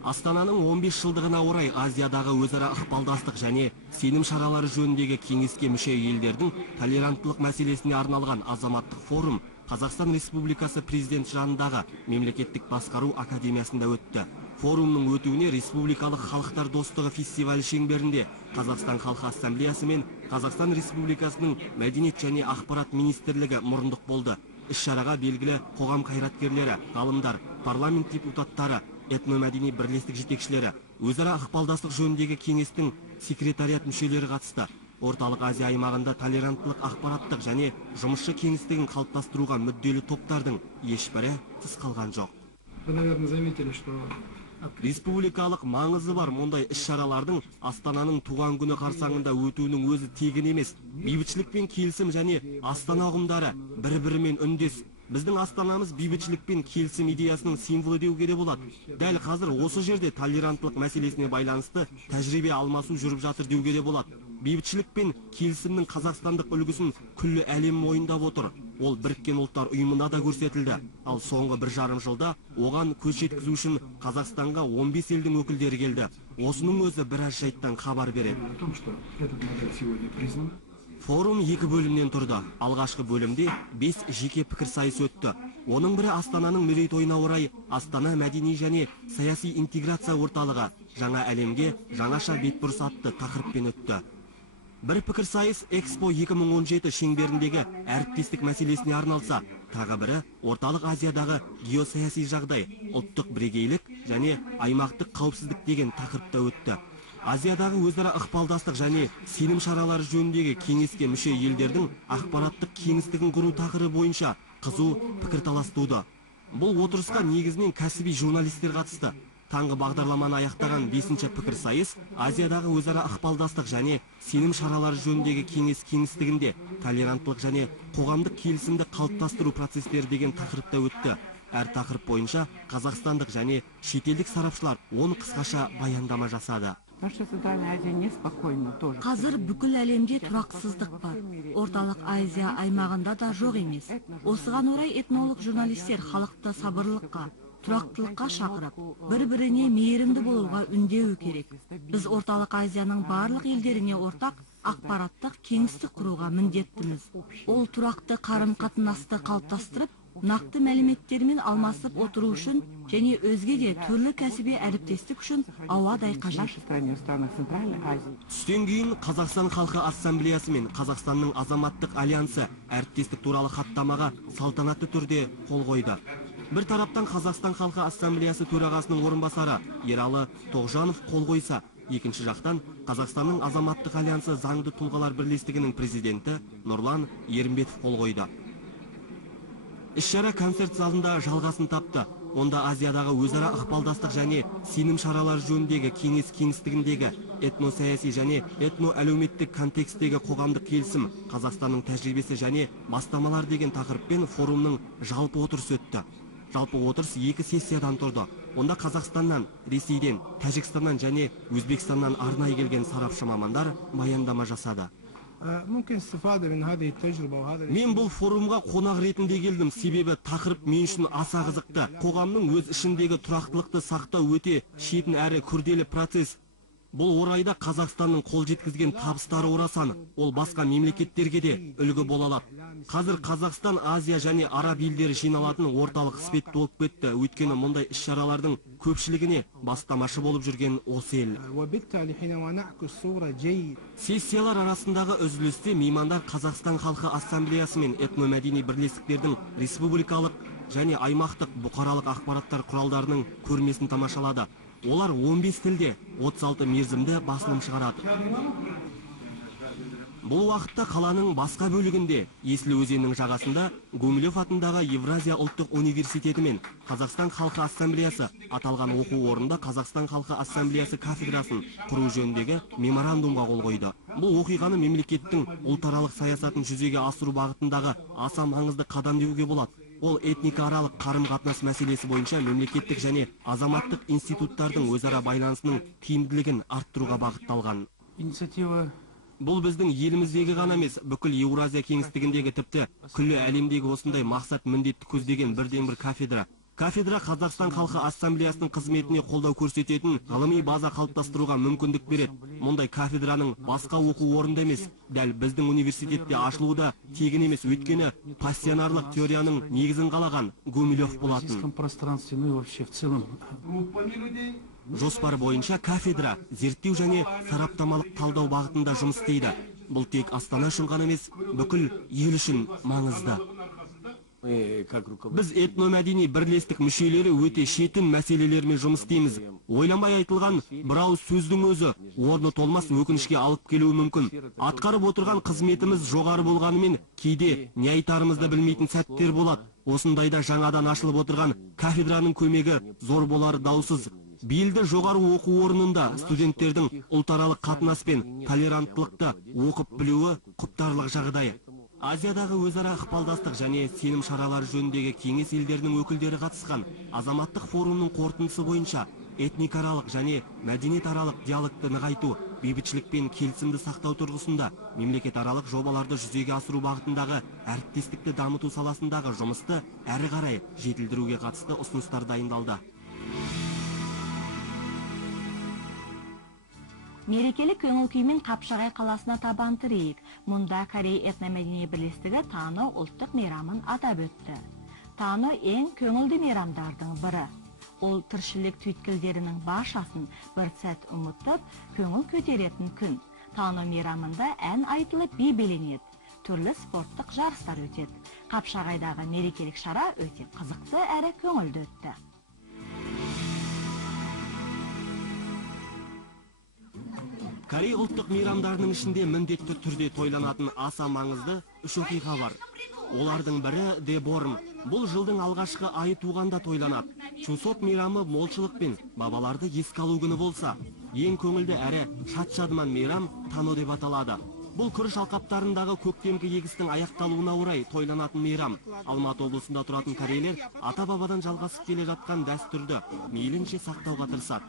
Астананың 15 жылдығына орай Азиядағы өзара ықпалдастық және сенім шаралары жөніндегі кеңеске мүше елдердің толеранттылық мәселесіне арналған азаматтық форум Қазақстан Республикасы президент жанындағы мемлекеттік басқару академиясында өтті. Форумның өтуіне Республикалық халықтар достығы фестивалі шеңберінде Қазақстан халқы ассамблеясы мен Қазақстан Республикасының мәдениет және ақпарат министрлігі мұрындық болды. Іс-шараға белгілі қоғам қайраткерлері, ғалымдар, парламент депутаттары, этномәдени бірлестік жетекшілері, өзара ықпалдастық жөніндегі кеңестің секретариат мүшелері қатысты. Орталық Азия аймағында толеранттылық ақпараттық және жұмысшы кеңістігін қалыптастыруға мүдделі топтардың ешбірі тыс қалған жоқ. Вы, наверное, заметили, что Республикалық маңызы бар мұндай іс-шаралардың Астананың туған күні қарсаңында өтуінің өзі тегін емес. Бейбітшілік пен келісім және Астана ұғымдары бір-бірімен үндес. Біздің Астанамыз бейбітшілік пен келісім идеясының символы деуге де болады. Дәл қазір осы жерде толеранттылық мәселесіне байланысты тәжірибе алмасу жүріп жатыр деуге де болады. Бейбітшілік пен келісімнің қазақстандық үлгісін күллі әлем мойындап отыр. Ол Біріккен Ұлттар ұйымына да көрсетілді. Ал соңғы 1,5 жылда оған көз жеткізу үшін Қазақстанға 15 елдің өкілдері келді. Осының өзі біраз жайттан хабар береді. Форум 2 бөлімнен тұрды. Алғашқы бөлімде 5 жеке пікірсайыс өтті. Оның бірі Астананың мерейтойына орай Астана мәдени және саяси интеграция орталығы жаңа әлемге жаңаша бетбұрыс атты тақырыппен өтті. Бір пікірсайыс Экспо 2017 шеңберіндегі әріптестік мәселесіне арналса, тағы бірі орталық Азиядағы геосаяси жағдай, ұлттық бірегейлік және аймақтық қауіпсіздік деген тақырыпта өтті. Азиядағы өзара ықпалдастық және сенім шаралары жөніндегі кеңеске мүше елдердің ақпараттық кеңістігін құру тақырыбы бойынша қызу пікірталас туды. Бұл отырысқа негізінен кәсіби журналистер қатысты. Таңғы бағдарламаны аяқтаған 5-ші пікірсайыс Азиядағы өзара ықпалдастық және сенім шаралары жөніндегі кеңес кеңістігінде толеранттылық және қоғамдық келісімді қалыптастыру процестері деген тақырыпта өтті. Әр тақырып бойынша қазақстандық және шетелдік сарапшылар 10 қысқаша баяндама жасады. Қазір бүкіл әлемде тұрақсыздық бар. Орталық Азия аймағында да жоқ емес. Осыған орай этнолог журналистер халықты сабырлыққа, тұрақтылыққа шақырып, бір-біріне мейірімді болуға үндеуі керек. Біз Орталық Азияның барлық елдеріне ортақ ақпараттық кеңістік құруға міндеттіміз. Ол тұрақты қарым-қатынасты қалыптастырып, нақты мәліметтермен алмасып отыру үшін және өзге де түрлі кәсіби әріптестік үшін ауадай қажет. Түстен кейін Қазақстан халқы ассамблеясы мен Қазақстанның азаматтық альянсы әріптестік туралы хаттамаға салтанатты түрде қол қойды. Бір тараптан Қазақстан халқы ассамблеясы төрағасының орынбасары Ералы Тоғжанов қол қойса, екінші жақтан Қазақстанның азаматтық альянсы заңды тұлғалар бірлестігінің президенті Нұрлан Ерімбетов қол қойды. Іс-шара концерт залында жалғасын тапты. Онда Азиядағы өзара ықпалдастық және сенім шаралары жөніндегі кеңес кеңістігіндегі этносаяси және этноәлеуметтік контекстегі қоғамдық келісім, Қазақстанның тәжірибесі және бастамалар деген тақырыппен форумның жалпы отырысы өтті. Жалпы отырыс 2 сессиядан тұрды. Онда Қазақстаннан, Ресейден, Тәжікстаннан және Өзбекстаннан арнайы келген сарапшы мамандар баяндама жасады. Мен бұл форумға қонақ ретінде келдім, себебі тақырып мен үшін аса қызықты. Қоғамның өз ішіндегі тұрақтылықты сақтау өте шетін әрі күрделі процесс. Бұл орайда Қазақстанның қол жеткізген табыстары орасан, ол басқа мемлекеттерге де үлгі бола алады. Қазір Қазақстан, Азия және Араб елдері жиналатын орталық іспетті болып кетті, өйткені мұндай іс-шаралардың көпшілігіне бастамашы болып жүрген осы ел. Сессиялар арасындағы үзілісте меймандар Қазақстан халқы ассамблеясы мен этномәдени бірлестіктердің республикалық және аймақтық бұқаралық ақпараттар құралдарының көрмесін тамашалады. Олар 15 тілде 36 мерзімді басылым шығарады. Бұл уақытта қаланың басқа бөлігінде Есіл өзенінің жағасында Гумилев атындағы Евразия ұлттық университеті мен Қазақстан халқы ассамблеясы аталған оқу орнында Қазақстан халқы ассамблеясы кафедрасын құру жөніндегі меморандумға қол қойды. Бұл оқиғаны мемлекеттің ұлтаралық саясатын жүзеге асыру бағытындағы аса маңызды қадам деуге болады. Ол этникааралық қарым-қатынас мәселесі бойынша мемлекеттік және азаматтық институттардың өзара байланысының тиімділігін арттыруға бағытталған. Бұл біздің еліміздегі ғана емес, бүкіл Еуразия кеңістігіндегі тіпті күллі әлемдегі осындай мақсат міндетті көздеген бірден бір кафедра. Кафедра Қазақстан халқы ассамблеясының қызметіне қолдау көрсететін ғылыми база қалыптастыруға мүмкіндік береді. Мұндай кафедраның басқа оқу орнында емес, дәл біздің университетте ашылуы да тегін емес, өйткені пассионарлық теорияның негізін қалаған Гумилев болатын. Пространстве, ну и вообще в целом. Жоспар бойынша кафедра зерттеу және сараптамалық талдау бағытында жұмыс істейді. Бұл тек Астана үшін ғана емес, бүкіл ел үшін маңызды. Біз этномәдени бірлестік мүшелері өте шетін мәселелермен жұмыс істейміз. Ойланбай айтылған бір ауыз сөздің өзі орны толмас өкінішке алып келуі мүмкін. Атқарып отырған қызметіміз жоғары болғанымен кейде не айтарымызды білмейтін сәттер болады. Осындайда жаңадан ашылып отырған кафедраның көмегі зор болары даусыз. Биылды жоғары оқу орнында студенттердің ұлтаралық қатынас пен толеранттылықты оқып білуі құптарлық жағдай. Азиядағы өзара ықпалдастық және сенім шаралары жөніндегі кеңес елдерінің өкілдері қатысқан азаматтық форумның қорытындысы бойынша этникаралық және мәдениетаралық диалогты нығайту, бейбітшілік пен келісімді сақтау тұрғысында мемлекетаралық жобаларды жүзеге асыру бағытындағы әріптестікті дамыту саласындағы жұмысты әрі қарай жетілдіруге қатысты ұсыныстар дайындалды. Мерекелік көңіл күймен Қапшағай қаласына табан тірейік. Мұнда Корей этномәдени бірлестігі Тано ұлттық мейрамын атап өтті. Тано ең көңілді мейрамдардың бірі. Ол тіршілік түйткілдерінің баршасын бір сәт ұмытып, көңіл көтеретін күн. Тано мейрамында ән айтылып би биленеді. Түрлі спорттық жарыстар өтеді. Қапшағайдағы мерекелік шара өте қызықты әрі көңілді өтті. Корей ұлттық мейрамдарының ішінде міндетті түрде тойланатын аса маңызды үш оқиға бар. Олардың бірі Деборн. Бұл жылдың алғашқы айы туғанда тойланады. Чусот мейрамы молшылық пен бабаларды еске алу күні болса, ең көңілді әрі шат-шадыман мейрам Тано деп аталады. Бұл күріш алқаптарындағы көктемгі егістің аяқталуына орай тойланатын мейрам. Алматы облысында тұратын корейлер ата-бабадан жалғасып келе жатқан дәстүрді мейлінше сақтауға тырысады.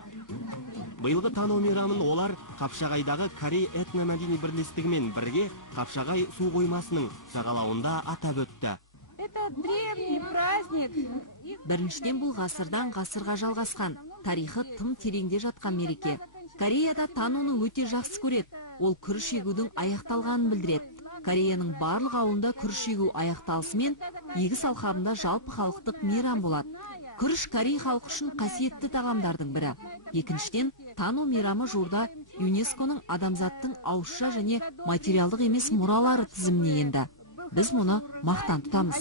Биылғы Тано мейрамын олар Қапшағайдағы Корей этномәдени бірлестігімен бірге Қапшағай су қоймасының жағалауында атап өтті. Біріншіден бұл ғасырдан ғасырға жалғасқан, тарихы тым тереңде жатқан мереке. Кореяда Таноны өте жақсы көреді. Ол күріш егудің аяқталғанын білдіреді. Кореяның барлық ауылында күріш егу аяқталысымен егіс алқабында жалпы халықтық мейрам болады. Күріш Корей халқы үшін қасиетті тағамдардың бірі. Екіншіден, Тано мейрамы жуырда ЮНЕСКОның адамзаттың ауызша және материалдық емес мұралары тізіміне енді. Біз мұны мақтан тұтамыз.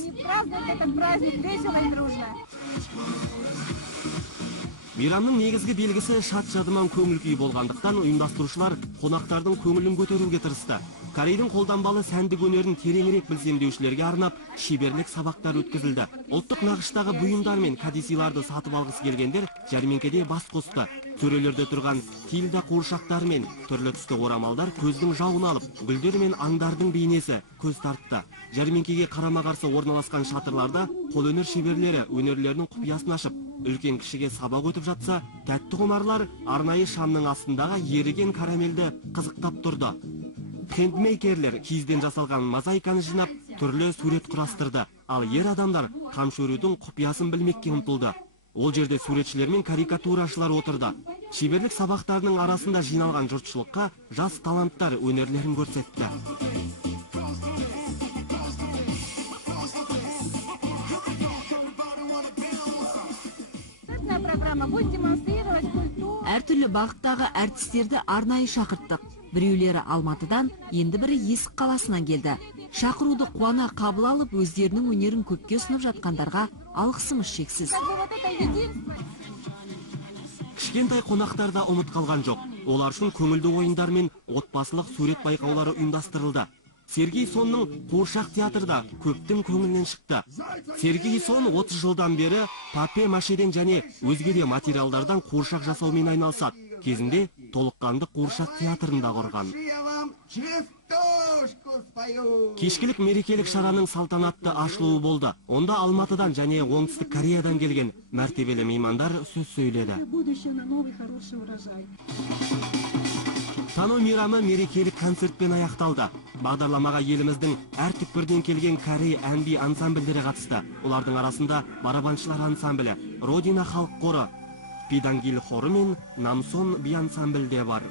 Мейрамның негізгі белгісі шат-шадыман көңіл күй болғандықтан ұйымдастырушылар қонақтардың көңілін көтеруге тырысты. Корейдің қолданбалы сәндік өнерін тереңірек білсем деушілерге арнап шеберлік сабақтар өткізілді. Ұлттық нақыштағы бұйымдар мен кәдесыйларды сатып алғысы келгендер жәрмеңкеде бас қосты. Төрелерде тұрған тильда қуыршақтар мен түрлі түсті орамалдар көздің жауын алып, гүлдер мен аңдардың бейнесі көз тартты. Жәрмеңкеге қарама-қарсы орналасқан шатырларда қолөнер шеберлері өнерлерінің құпиясын ашып, үлкен кішіге сабақ өтіп жатса, тәтті құмарлар арнайы шамның астындағы еріген карамельді қызықтап тұрды. Хендмейкерлер киізден жасалған мозаиканы жинап, түрлі сурет құрастырды. Ал ер адамдар қамшы өрудің құпиясын білмекке ұмтылды. Ол жерде суретшілер мен карикатурашылар отырды. Шеберлік сабақтарының арасында жиналған жұртшылыққа жас таланттар өнерлерін көрсетті. Әртүрлі бағыттағы әртістерді арнайы шақырттық. Біреулері Алматыдан, енді бірі Есік қаласынан келді. Шақыруды қуана қабыл алып, өздерінің өнерін көпке ұсынып жатқандарға алғысымыз шексіз. Кішкентай қонақтар да ұмыт қалған жоқ. Олар үшін көңілді ойындар мен отбасылық сурет байқаулары ұйымдастырылды. Сергей Сонның қуыршақ театрда көптің көңілінен шықты. Сергей Сон 30 жылдан бері папе-машеден және өзге де материалдардан қуыршақ жасаумен айналысады. Кезінде толыққанды қуыршақ театрында құрған. Кешкілік мерекелік шараның салтанатты ашылуы болды. Онда Алматыдан және Оңтүстік Кореядан келген мәртебелі меймандар сөз сөйледі. Тану мейрамы мерекелік концертпен аяқталды. Бағдарламаға еліміздің әр түкпірден келген кәрі әнби ансамбльдері қатысты. Олардың арасында барабаншылар ансамблі, Родина халық қоры, Пидангил хоры мен Намсон би ансамбльде бар.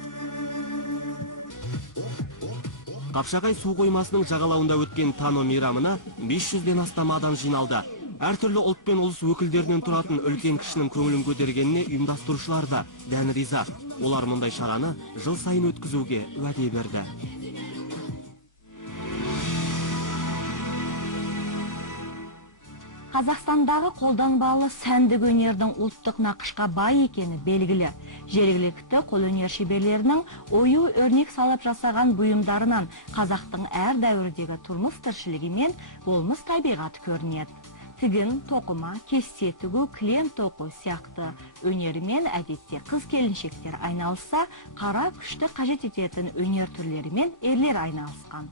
Қапшағай су қоймасының жағалауында өткен Тану мейрамына 500-ден астам адам жиналды. Әртүрлі ұлт пен ұлыс өкілдерінен тұратын үлкен кішінің көңілін көтергеніне ұйымдастырушылар да дән риза. Олар мұндай шараны жыл сайын өткізуге уәде берді. Қазақстандағы қолданбалы сәндік өнердің ұлттық нақышқа бай екені белгілі. Жергілікті қолөнер шеберлерінің ою өрнек салып жасаған бұйымдарынан қазақтың әр дәуірдегі тұрмыс тіршілігі мен болмыс табиғаты көрінеді. Тігін, тоқыма, кесте тігу, кілем тоқу сияқты өнерімен әдетте қыз-келіншектер айналысса, қара күшті қажет ететін өнер түрлерімен ерлер айналысқан.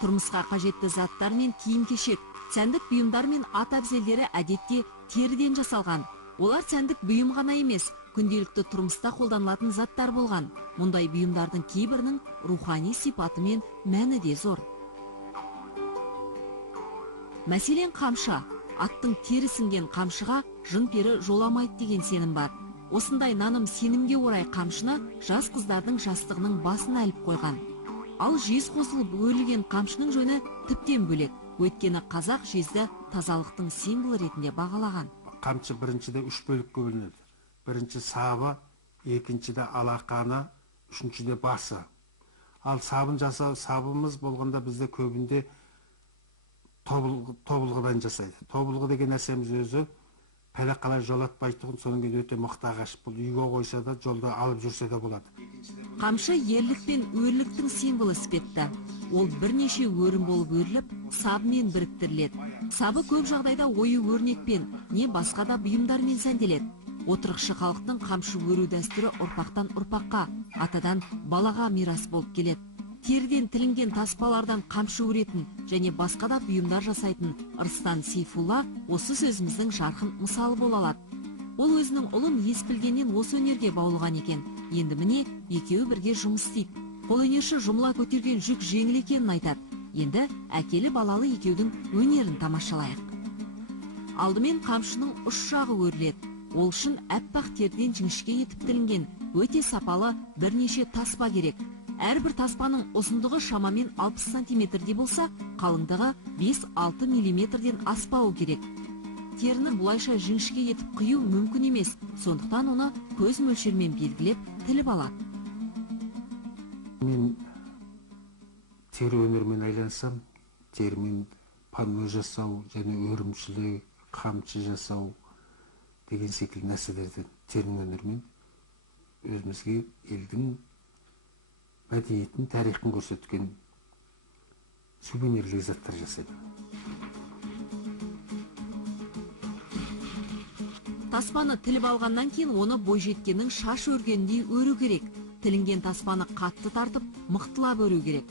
Тұрмысқа қажетті заттар мен киім-кешек, сәндік бұйымдар мен ат әбзелдері әдетте теріден жасалған. Олар сәндік бұйым ғана емес, күнделікті тұрмыста қолданылатын заттар болған. Мұндай бұйымдардың кейбірінің рухани сипаты мен мәні де зор. Мәселен қамшы, аттың тері сіңген қамшыға жын-пері жоламайды деген сенім бар. Осындай наным сенімге орай қамшыны жас қыздардың жастығының басына іліп қойған. Ал жез қосылып өрілген қамшының жөні тіптен бөлек. Өйткені қазақ жезді тазалықтың символы ретінде бағалаған. Қамшы біріншіде 3 бөлікке бөлінеді. Бірінші сабы, екіншіде алақаны, үшіншіде басы. Ал сабымыз болғанда бізде көбінде тобылғыдан жасайды. Тобылғы деген нәрсеміз өзі пәле қалай жолатпайтұғын, соның кейін өте мықты ағаш. Бұл үйге қойса да, жолда алып жүрсе де болады. Қамшы ерлік пен өрліктің символы іспетті. Ол бірнеше өрім болып өріліп, сабымен біріктіріледі. Сабы көп жағдайда ою өрнекпен, не басқа да бұйымдармен сәнделеді. Отырықшы халықтың қамшы өру дәстүрі ұрпақтан ұрпаққа, атадан балаға мирас болып келеді. Терден тілінген таспалардан қамшы өретін және басқа да бұйымдар жасайтын Ырыстан Сейфулла осы сөзіміздің жарқын мысалы бола алады. Ол өзінің ұлын ес білгеннен осы өнерге баулыған екен. Енді міне екеуі бірге жұмыс істейді. Қолөнерші жұмыла көтерген жүк жеңіл екенін айтады. Енді әкелі балалы екеудің өнерін тамашалайық. Алдымен қамшының ұш жағы өріледі. Ол үшін әппақ терден жіңішке етіп тілінген өте сапалы бірнеше таспа керек. Әрбір таспаның ұзындығы шамамен 60 сантиметрдей болса, қалыңдығы 5-6 миллиметрден аспауы керек. Теріні бұлайша жіңішке етіп құю мүмкін емес, сондықтан оны көз мөлшермен белгілеп тіліп алады. Мен тері өнермен айлансам, терімен панно жасау және өрімшілік, қамшы жасау деген секілді нәрселерден терінің өнермен өзімізге елдің мәдениетін, тарихын көрсеткен сувенирлік заттар жасайды. Таспаны тіліп алғаннан кейін оны бойжеткеннің шаш өргеніндей өру керек. Тілінген таспаны қатты тартып, мықтылап өру керек.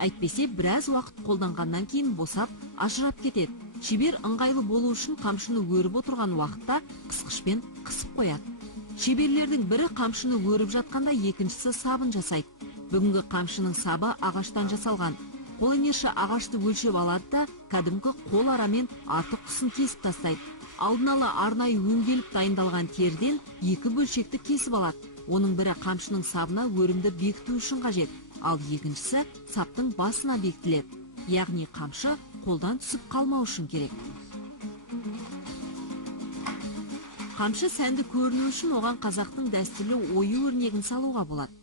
Әйтпесе біраз уақыт қолданғаннан кейін босап, ажырап кетеді. Шебер ыңғайлы болу үшін қамшыны өріп отырған уақытта қысқышпен қысып қояды. Шеберлердің бірі қамшыны өріп жатқанда, екіншісі сабын жасайды. Бүгінгі қамшының сабы ағаштан жасалған. Қолөнерші ағашты өлшеп алады да, кәдімгі қол арамен артық тұсын кесіп тастайды. Алдын ала арнайы өңделіп дайындалған терден 2 бөлшекті кесіп алады. Оның бірі қамшының сабына өрімді бекіту үшін қажет, ал екіншісі саптың басына бекітіледі. Яғни қамшы қолдан түсіп қалмау үшін керек. Қамшы сәнді көріну үшін оған қазақтың дәстүрлі ою өрнегін салуға болады.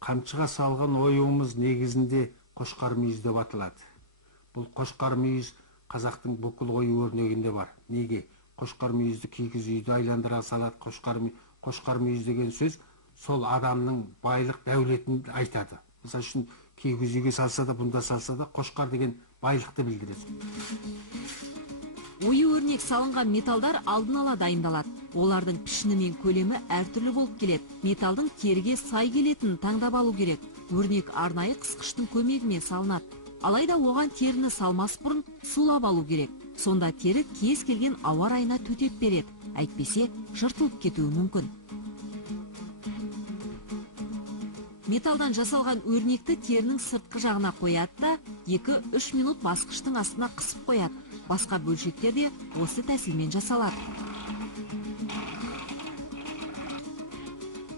Қамшыға салған оюымыз негізінде қошқар мүйіз деп аталады. Бұл қошқар мүйіз қазақтың бүкіл ою өрнегінде бар. Неге? Қошқар мүйізді кигіз үйді айландыра салады. Қошқар мүйіз деген сөз сол адамның байлық дәулетін айтады. Мысалы үшін кигіз үйге салса да, бұнда салса да, қошқар деген байлықты білдіреді. Ою өрнек салынған металдар алдын ала дайындалады. Олардың пішіні мен көлемі әртүрлі болып келеді. Металдың теріге сай келетінін таңдап алу керек. Өрнек арнайы қысқыштың көмегімен салынады. Алайда оған теріні салмас бұрын сулап алу керек. Сонда тері кез келген ауа райына төтеп береді, әйтпесе жыртылып кетуі мүмкін. Металдан жасалған өрнекті терінің сыртқы жағына қояды да 2-3 минут басқыштың астына қысып қояды. Басқа бөлшектер де осы тәсілмен жасалады.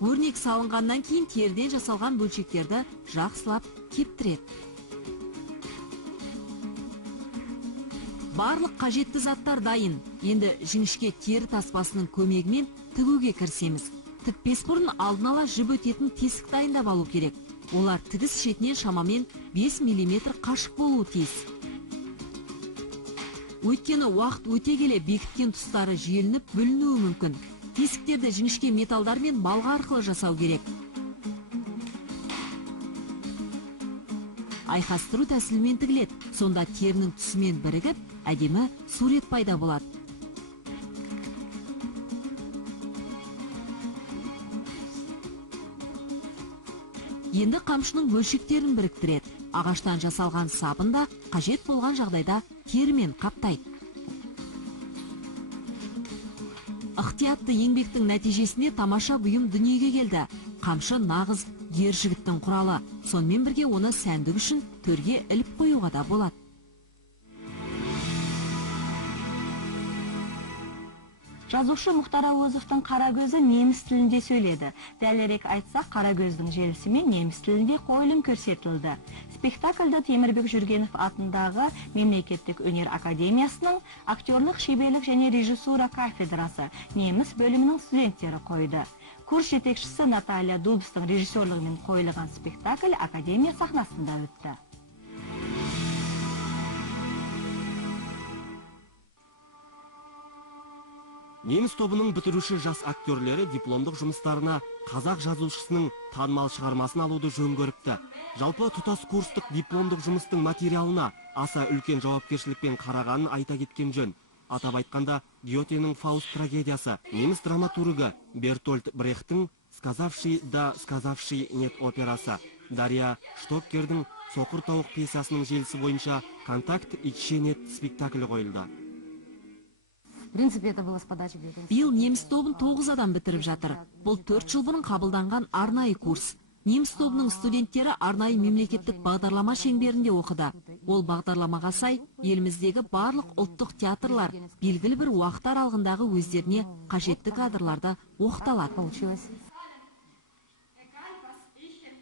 Өрнек салынғаннан кейін теріден жасалған бөлшектерді жақсылап кептіреді. Барлық қажетті заттар дайын. Енді жіңішке тері таспасының көмегімен тігуге кірісеміз. Тікпес бұрын алдын ала жіп өтетін тесік дайындап алу керек. Олар тігіс шетінен шамамен 5 мм қашық болуы тиіс. Өйткені уақыт өте келе бекіткен тұстары желініп бүлінуі мүмкін. Тесіктерді жіңішке металдар мен балға арқылы жасау керек. Айқастыру тәсілімен тігіледі. Сонда терінің түсімен бірігіп, әдемі сурет пайда болады. Енді қамшының бөлшектерін біріктіреді. Ағаштан жасалған сабын да қажет болған жағдайда терімен қаптайды. Ықтиятты еңбектің нәтижесінде тамаша бұйым дүниеге келді. Қамшы нағыз ер жігіттің құралы. Сонымен бірге оны сәндік үшін төрге іліп қоюға да болады. Жазушы Мұхтар Әуезовтың Қарагөзі неміс тілінде сөйледі. Дәлірек айтсақ, Қарагөздің желісімен неміс тілінде қойылым көрсетілді. Спектакльді Темірбек Жүргенов атындағы Мемлекеттік өнер академиясының актерлік шеберлік және режиссура кафедрасы неміс бөлімінің студенттері қойды. Курс жетекшісі Наталья Дубстың режиссерлігімен қойылған спектакль академия сахнасында өтті. Неміс тобының бітіруші жас актерлері дипломдық жұмыстарына қазақ жазушысының танымал шығармасын алуды жөн көріпті. Жалпы тұтас курстық дипломдық жұмыстың материалына аса үлкен жауапкершілікпен қарағанын айта кеткен жөн. Атап айтқанда, Гетенің Фауст трагедиясы, неміс драматургы Бертольд Брехттің «Сказавший да сказавший нет» операсы, Дарья Штоккердің «Соқыр тауық» пьесасының желісі бойынша «Контакт и нет» спектаклі қойылды. Биыл неміс тобын 9 адам бітіріп жатыр. Бұл 4 жыл бұрын қабылданған арнайы курс. Неміс тобының студенттері арнайы мемлекеттік бағдарлама шеңберінде оқыды. Ол бағдарламаға сай, еліміздегі барлық ұлттық театрлар белгілі бір уақыт аралығындағы өздеріне қажетті кадрларды оқыталады.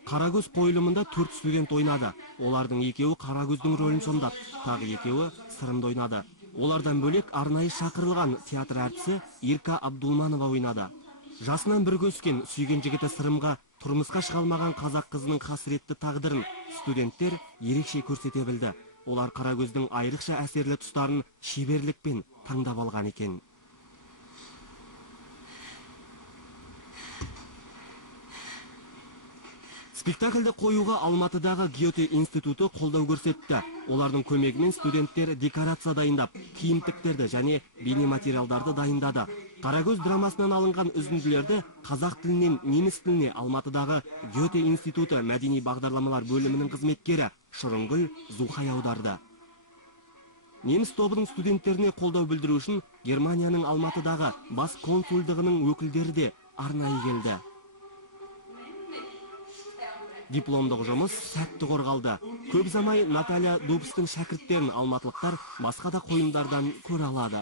Қарагөз қойылымында 4 студент ойнады. Олардың екеуі Қарагөздің рөлін сомдап, тағы екеуі сырымды ойнады. Олардан бөлек арнайы шақырылған театр әртісі Ирка Абдулманова ойнады. Жасынан бірге өскен сүйген жігіті сырымға тұрмысқа шыға алмаған қазақ қызының қасіретті тағдырын студенттер ерекше көрсете білді. Олар Қарагөздің айрықша әсерлі тұстарын шеберлікпен таңдап алған екен. Спектакльді қоюға Алматыдағы Гете институты қолдау көрсетті. Олардың көмегімен студенттер декорация дайындап, киім тіктерді және бейне материалдарды дайындады. Қарагөз драмасынан алынған үзінділерді қазақ тілінен неміс тіліне Алматыдағы Гете институты мәдени бағдарламалар бөлімінің қызметкері Шырынгүл Зухай аударды. Неміс тобының студенттеріне қолдау білдіру үшін Германияның Алматыдағы бас консульдығының өкілдері де арнайы келді. Дипломдық жұмыс сәтті қорғалды. Көп замай Наталья Дубстың шәкірттерін алматылықтар басқа да қойылымдардан көре алады.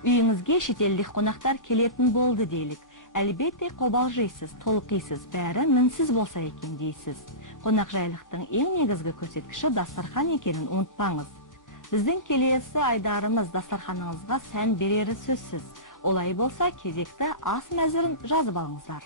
Үйіңізге шетелдік қонақтар келетін болды дейлік. Әлбетте қобалжисыз, толқисыз, бәрі мінсіз болса екен дейсіз. Қонақжайлықтың ең негізгі көрсеткіші дастархан екенін ұмытпаңыз. Біздің келесі айдарымыз дастарханыңызға сән берері сөзсіз. Олай болса, кезекті ас мәзірін жазып алыңыздар.